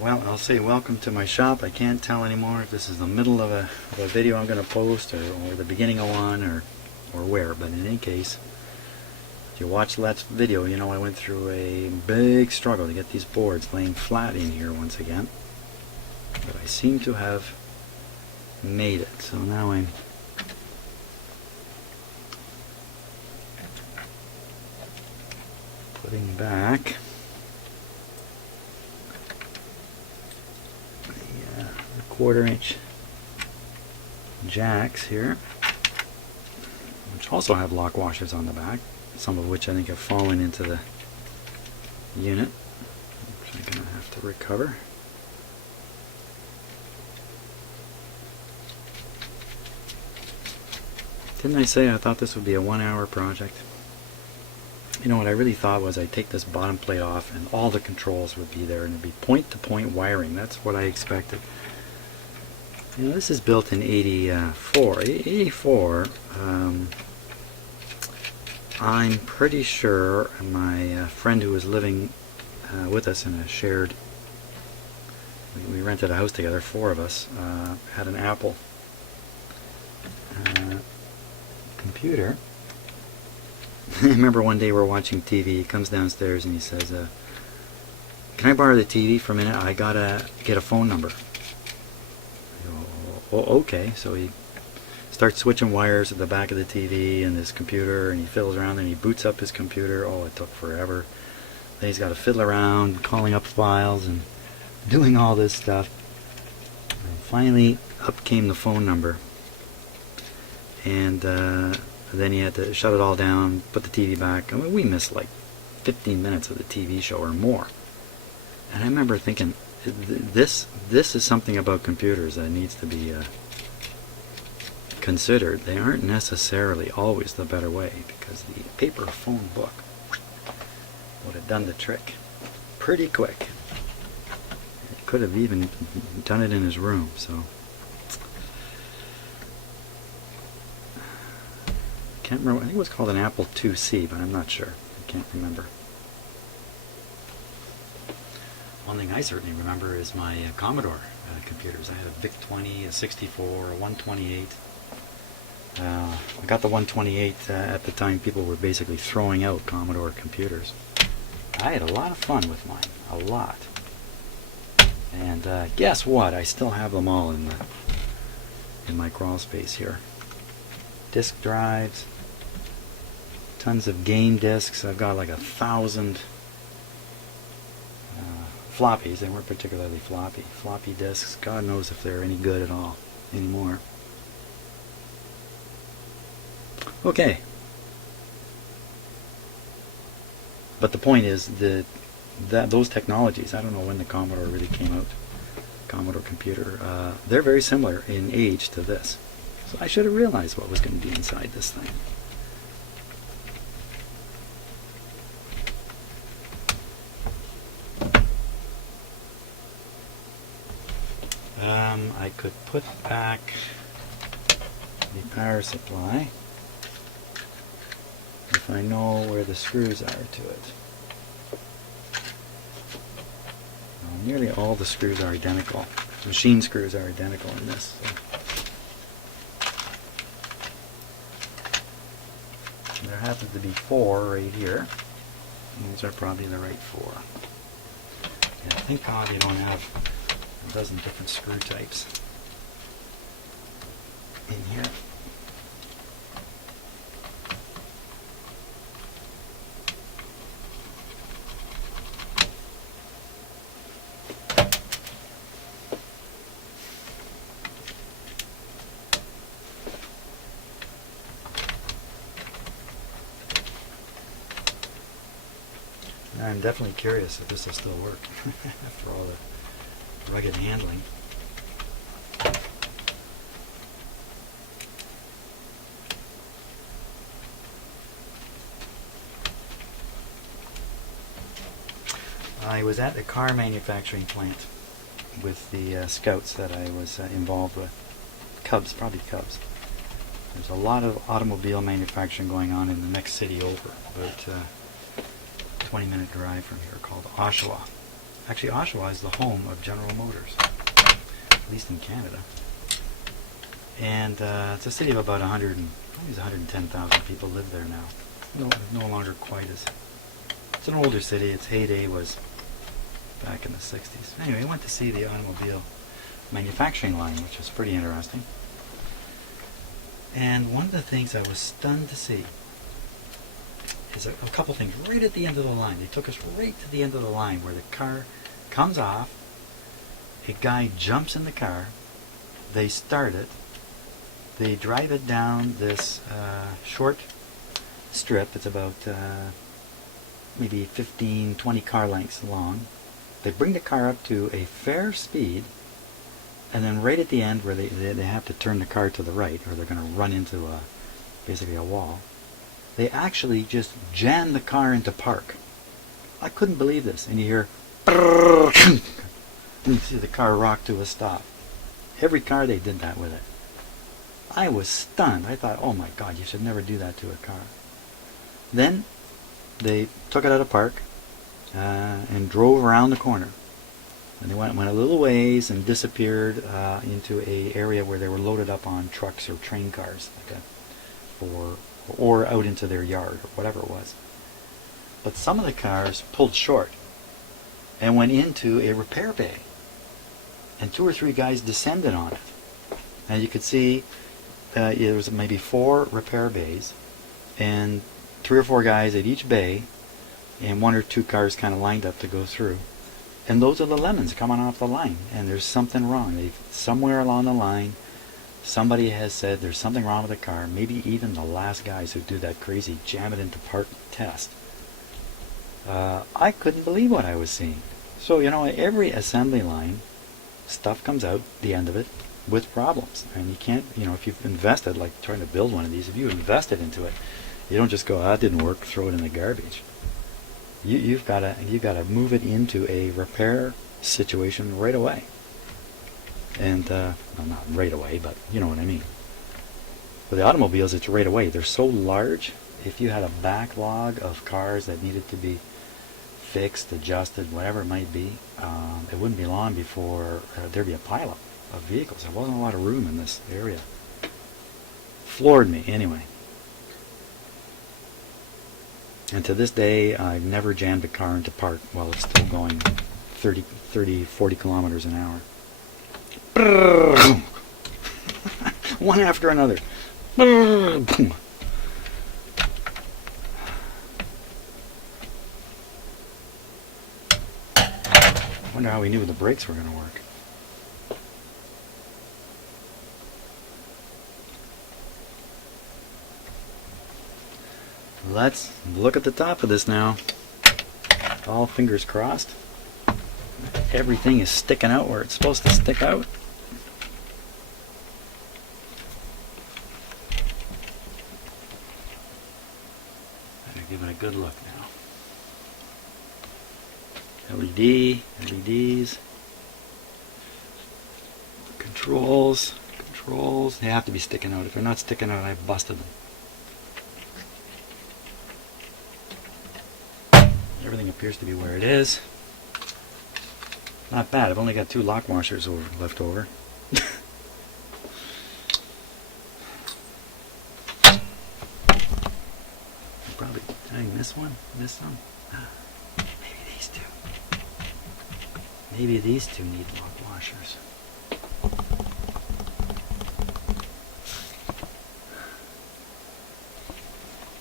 Well, I'll say welcome to my shop. I can't tell anymore if this is the middle of a video I'm going to post, or the beginning of one, or where. But in any case, if you watch the last video, you know I went through a big struggle to get these boards laying flat in here once again. But I seem to have made it. So now I'm putting back the 1/4 inch jacks here, which also have lock washers on the back, some of which I think have fallen into the unit, which I'm going to have to recover. Didn't I say I thought this would be a 1-hour project? You know what I really thought was I'd take this bottom plate off and all the controls would be there and it'd be point-to-point wiring. That's what I expected. You know, this is built in 84. 84, I'm pretty sure my friend who was living with us in a shared, we rented a house together, 4 of us, had an Apple computer. I remember one day we're watching TV, he comes downstairs and he says, can I borrow the TV for a minute? I gotta get a phone number. I go, oh, okay. So he starts switching wires at the back of the TV and his computer, and he fiddles around and he boots up his computer. Oh, it took forever. Then he's got to fiddle around, calling up files and doing all this stuff. And finally, up came the phone number. And then he had to shut it all down, put the TV back. I mean, we missed like 15 minutes of the TV show or more. And I remember thinking, this is something about computers that needs to be considered. They aren't necessarily always the better way, because the paper phone book would have done the trick pretty quick. He could have even done it in his room. So can't remember. I think it was called an Apple IIc, but I'm not sure. I can't remember. One thing I certainly remember is my Commodore computers. I had a VIC-20, a 64, a 128. I got the 128 at the time people were basically throwing out Commodore computers. I had a lot of fun with mine. A lot. And guess what? I still have them all in my crawl space here. Disk drives, tons of game disks. I've got like 1,000 floppies. They weren't particularly floppy disks. God knows if they're any good at all anymore. Okay, but the point is that those technologies, I don't know when the Commodore really came out, Commodore computer, they're very similar in age to this. So I should have realized what was going to be inside this thing. I could put back the power supply if I know where the screws are to it. Well, nearly all the screws are identical. Machine screws are identical in this. So there happens to be 4 right here. These are probably the right 4. And thank God you don't have a dozen different screw types in here. I'm definitely curious if this will still work after all the rugged handling. I was at the car manufacturing plant with the scouts that I was involved with. Cubs, probably Cubs. There's a lot of automobile manufacturing going on in the next city over, about 20-minute drive from here, called Oshawa. Actually, Oshawa is the home of General Motors, at least in Canada. And it's a city of about 110,000 people live there now. No longer quite as... It's an older city. Its heyday was back in the 60s. Anyway, I went to see the automobile manufacturing line, which was pretty interesting. And one of the things I was stunned to see is a couple things right at the end of the line. They took us right to the end of the line where the car comes off, a guy jumps in the car, they start it, they drive it down this short strip. It's about maybe 15, 20 car lengths long. They bring the car up to a fair speed, and then right at the end where they have to turn the car to the right, or they're going to run into basically a wall, they actually just jam the car into park. I couldn't believe this. And you hear, and you see the car rock to a stop. Every car they did that with it. I was stunned. I thought, oh my God, you should never do that to a car. Then they took it out of park and drove around the corner. And they went a little ways and disappeared into a area where they were loaded up on trucks or train cars, or out into their yard or whatever it was. But some of the cars pulled short and went into a repair bay, and 2 or 3 guys descended on it. And you could see there was maybe 4 repair bays, and 3 or 4 guys at each bay, and 1 or 2 cars kind of lined up to go through. And those are the lemons coming off the line, and there's something wrong. Somewhere along the line, somebody has said there's something wrong with the car. Maybe even the last guys who do that crazy jam it into park test. I couldn't believe what I was seeing. So, every assembly line, stuff comes out the end of it with problems. And you can't, if you've invested, like trying to build one of these, if you invested into it, you don't just go, that didn't work, throw it in the garbage. You've got to move it into a repair situation right away. And, well, not right away, but you know what I mean. For the automobiles, it's right away. They're so large, if you had a backlog of cars that needed to be fixed, adjusted, whatever it might be, it wouldn't be long before there'd be a pileup of vehicles. There wasn't a lot of room in this area. Floored me, anyway. And to this day, I've never jammed a car into park while it's still going 30, 40 kilometers an hour. One after another. Wonder how we knew the brakes were going to work. Let's look at the top of this now. All fingers crossed. Everything is sticking out where it's supposed to stick out. Better give it a good look now. LEDs, controls, they have to be sticking out. If they're not sticking out, I've busted them. Everything appears to be where it is. Not bad. I've only got 2 lock washers left over. Probably, did I miss one? Miss some? Maybe these 2. Maybe these 2 need lock washers.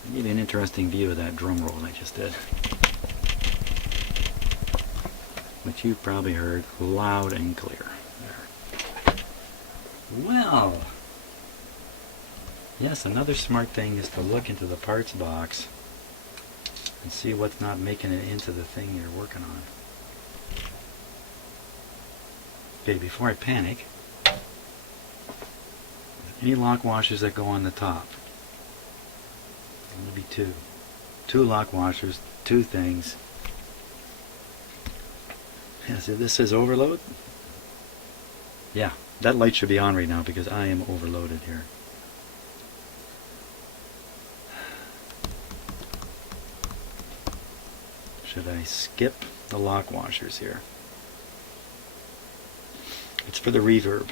I'll give you an interesting view of that drum roll I just did, which you probably heard loud and clear. There. Well, yes, another smart thing is to look into the parts box and see what's not making it into the thing you're working on. Okay, before I panic, any lock washers that go on the top, maybe 2. 2 lock washers, 2 things. Yeah, so this says overload. Yeah, that light should be on right now because I am overloaded here. Should I skip the lock washers here. It's for the reverb.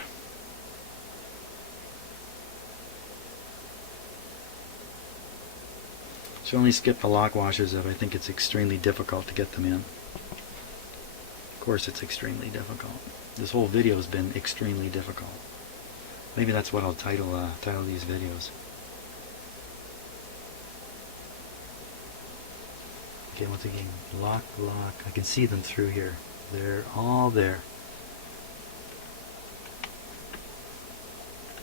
So only skip the lock washers if I think it's extremely difficult to get them in. Of course it's extremely difficult. This whole video has been extremely difficult. Maybe that's what I'll title these videos. Okay, once again, lock. I can see them through here. They're all there.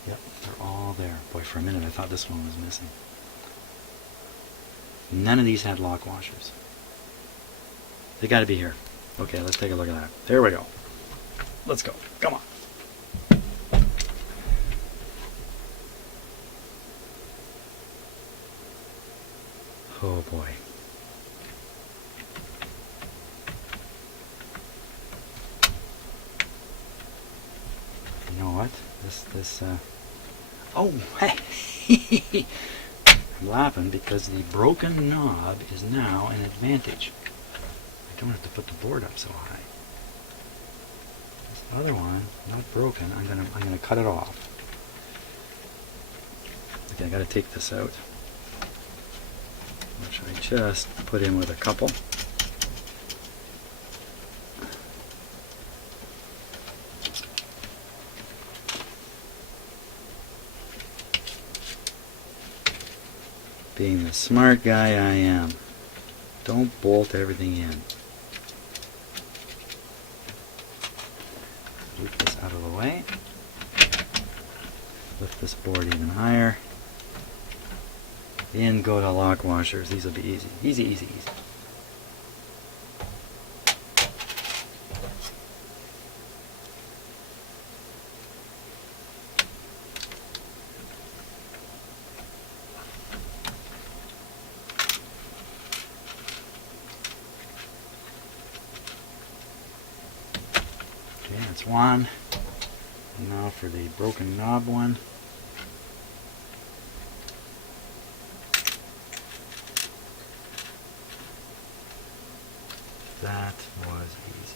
Yep, they're all there. Boy, for a minute I thought this one was missing. None of these had lock washers. They got to be here. Okay, let's take a look at that. There we go. Let's go. Come on. Oh boy. You know what? Oh, hey! I'm laughing because the broken knob is now an advantage. I don't have to put the board up so high. This other one, not broken. I'm gonna cut it off. Okay, I gotta take this out, which I just put in with a couple. Being the smart guy I am, don't bolt everything in. Move this out of the way. Lift this board even higher. In go to lock washers. These will be easy. Easy, easy, easy. Okay, that's one. And now for the broken knob one. That was easy.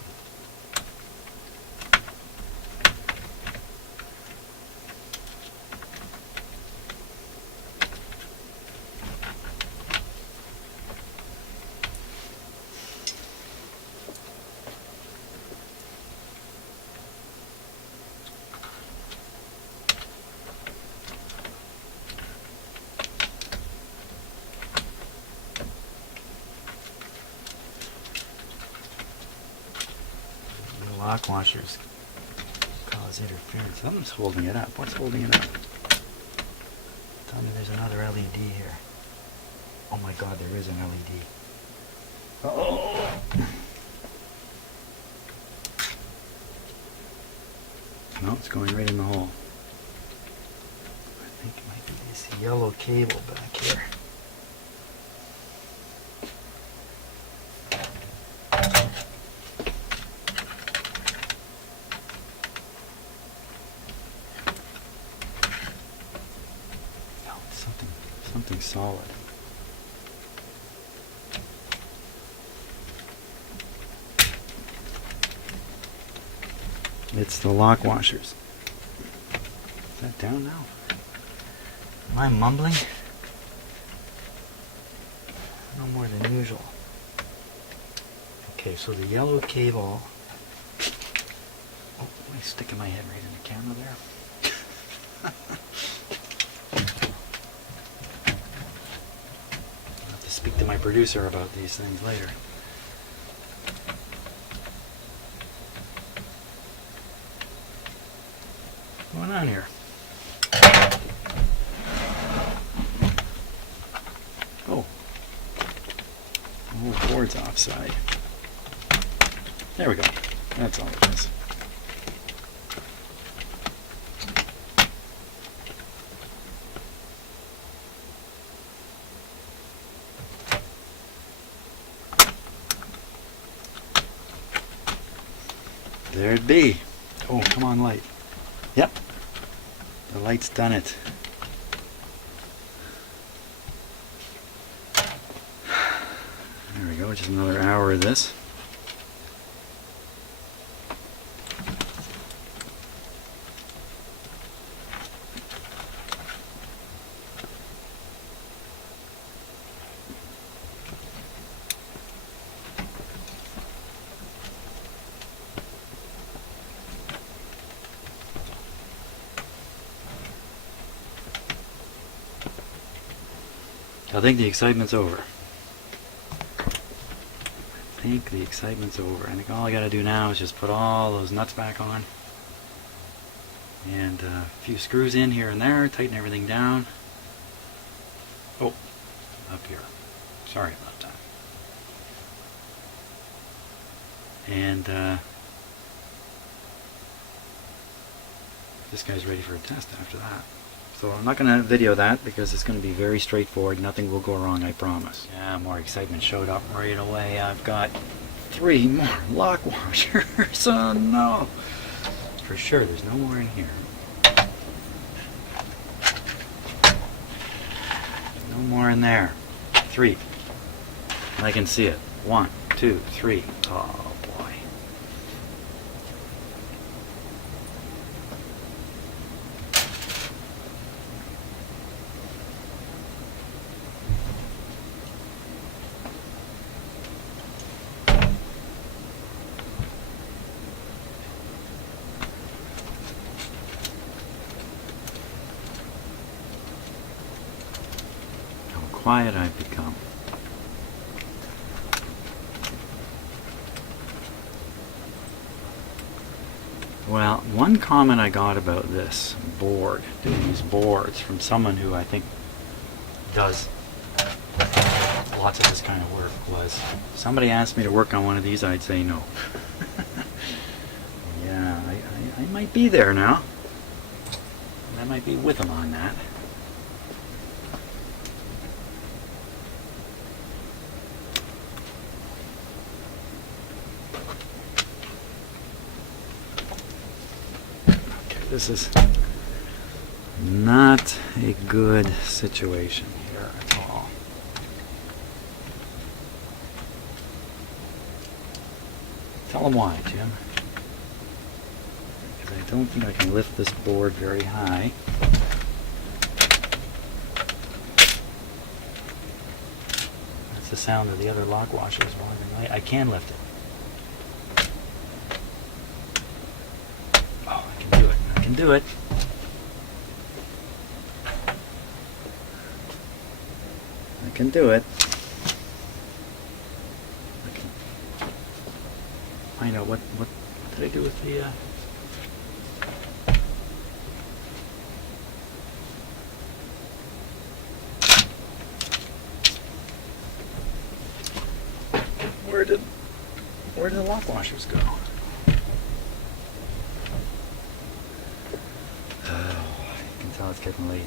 Lock washers cause interference. Something's holding it up. What's holding it up? Tell me there's another LED here. Oh my God, there is an LED. Oh! No, it's going right in the hole. I think it might be this yellow cable back here. Something solid. It's the lock washers. Is that down now? Am I mumbling? No more than usual. Okay, so the yellow cable. Oh, am I sticking my head right in the camera there? Speak to my producer about these things later. What's going on here? Oh. Oh, board's offside. There we go. That's all it is. There it be. Oh, come on, light. Yep. The light's done it. There we go. Just another hour of this. I think the excitement's over. I think the excitement's over. I think all I gotta do now is just put all those nuts back on. And a few screws in here and there, tighten everything down. Oh, up here. Sorry about that. And this guy's ready for a test after that. So I'm not going to video that because it's going to be very straightforward. Nothing will go wrong, I promise. Yeah, more excitement showed up right away. I've got 3 more lock washers. Oh no! For sure, there's no more in here. No more in there. 3. And I can see it. 1, 2, 3. Oh boy. Quiet I've become. Well, one comment I got about this board, doing these boards, from someone who I think does lots of this kind of work, was somebody asked me to work on one of these, I'd say no. Yeah, I might be there now. I might be with them on that. This is not a good situation here at all. Tell them why, Jim. Because I don't think I can lift this board very high. That's the sound of the other lock washers while I can lift it. Do it. I can do it. I can find out what did I do with the where did the lock washers go? It's getting late.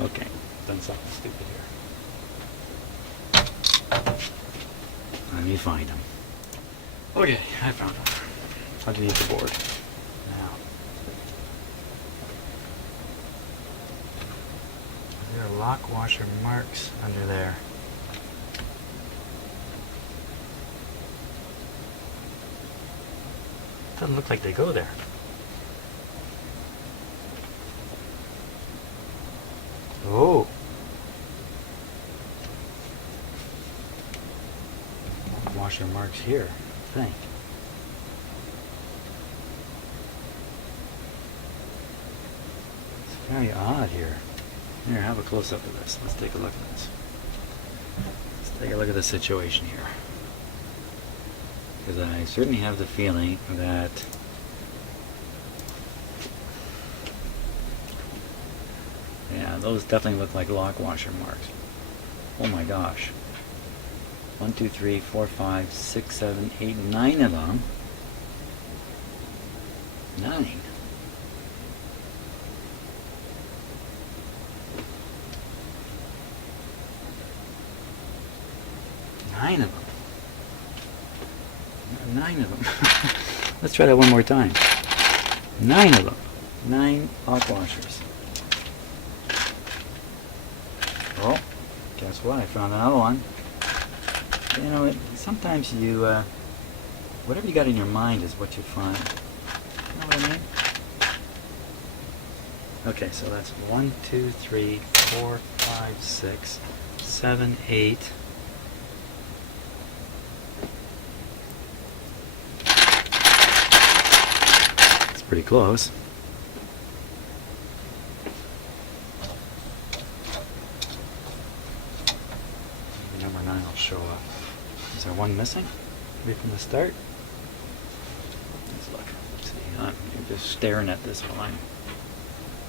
Okay, done something stupid here. Let me find them. Okay, I found them. Underneath the board. Now, there are lock washer marks under there. Doesn't look like they go there. Oh. Washer marks here, I think. It's very odd here. Here, have a close up of this. Let's take a look at this. Let's take a look at the situation here. Because I certainly have the feeling that yeah, those definitely look like lock washer marks. Oh my gosh. 1, 2, 3, 4, 5, 6, 7, 8, 9 of them. 9. Nine of them. 9 of them. Let's try that one more time. 9 of them. 9 lock washers. Oh, guess what? I found another one. You know, sometimes you, whatever you got in your mind is what you find. You know what I mean? Okay, so that's 1, 2, 3, 4, 5, 6, 7, 8. Pretty close. number 9 will show up. Is there one missing? Maybe from the start? Let's look. See, you're just staring at this while I'm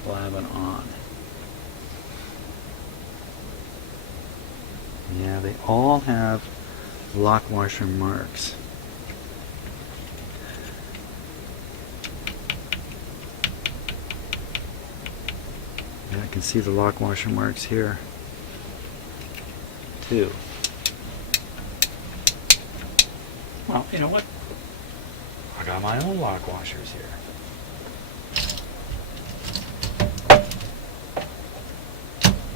blabbing on. Yeah, they all have lock washer marks. Yeah, I can see the lock washer marks here too. Well, you know what? I got my own lock washers here.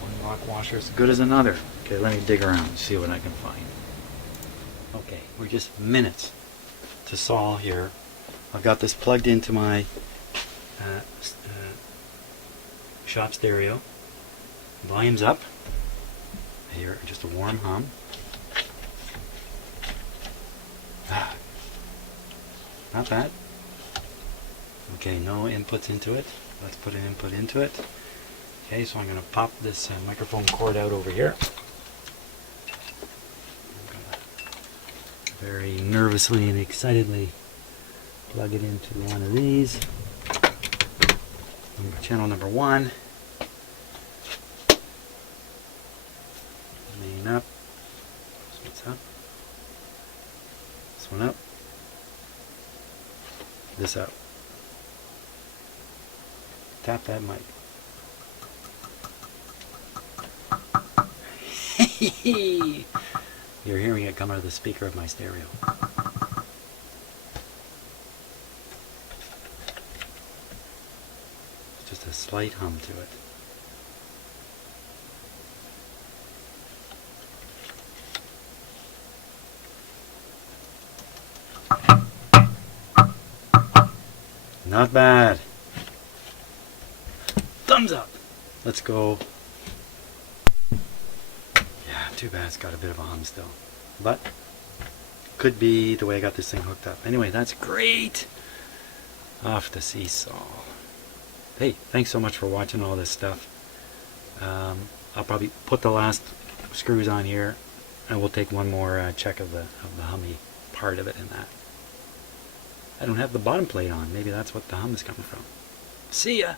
One lock washer is as good as another. Okay, let me dig around and see what I can find. Okay, we're just minutes to Saul here. I've got this plugged into my shop stereo. Volume's up. I hear just a warm hum. Not bad. Okay, no inputs into it. Let's put an input into it. Okay, so I'm going to pop this microphone cord out over here. I'm going to very nervously and excitedly plug it into one of these. Channel number 1. Main up. This one's up. This one up. This out. Tap that mic. You're hearing it come out of the speaker of my stereo. It's just a slight hum to it. Not bad. Thumbs up. Let's go. Yeah, too bad it's got a bit of a hum still. But could be the way I got this thing hooked up. Anyway, that's great. Off the seesaw. Hey, thanks so much for watching all this stuff. I'll probably put the last screws on here, and we'll take one more check of the hummy part of it in that. I don't have the bottom plate on. Maybe that's what the hum is coming from. See ya!